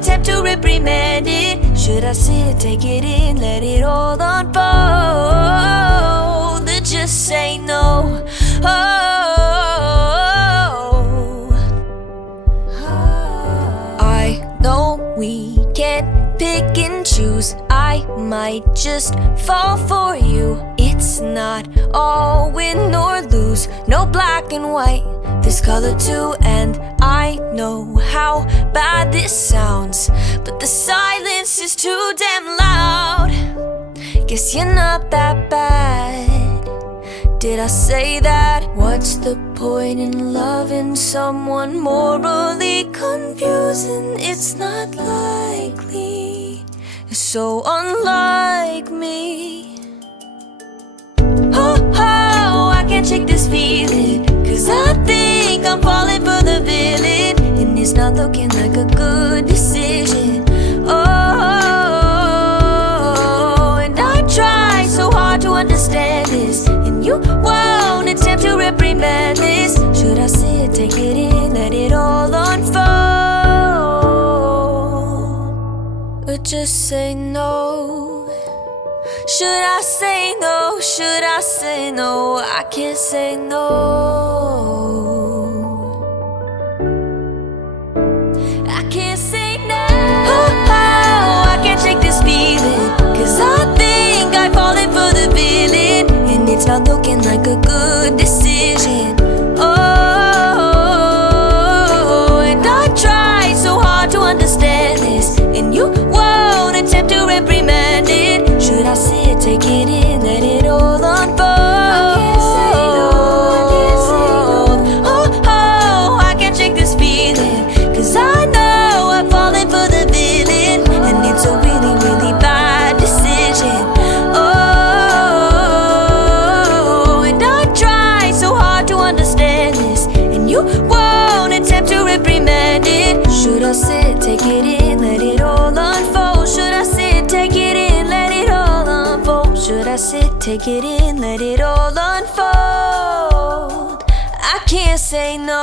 attempt to reprimand it? Should I sit, take it in, let it all unfold? Or just say no? I know we can't pick and choose. I might just fall for you. It's not all win or lose, no black and white, there's color too. And I know how bad this sounds, but the silence is too damn loud. Guess you're not that bad. Did I say that? What's the point in loving someone morally confusing? It's not likely, it's so unlike me. I can't shake this feeling, 'cause I think I'm falling for the villain, and it's not looking like a good decision. Oh, and I try so hard to understand this, and you won't attempt to reprimand this. Should I sit, take it in, let it all unfold? Or just say no? Should I say no? Should I say no? I can't say no. I can't say no. I can't shake this feeling, 'cause I think I've fallen for the villain, and it's not looking like a good decision. Oh, and I try so hard to understand this, and you won't attempt to reprimand it. Should I sit, take it in, let it all unfold? I can't say no, I can't say no. Oh, I can't shake this feeling, 'cause I know I've fallen for the villain, and it's a really, really bad decision. Oh, and I try so hard to understand this, and you won't attempt to reprimand it. Should I sit, take it in, let it all unfold? Should I sit, take it in, let it all unfold? Should I sit, take it in, let it all unfold? I can't say no.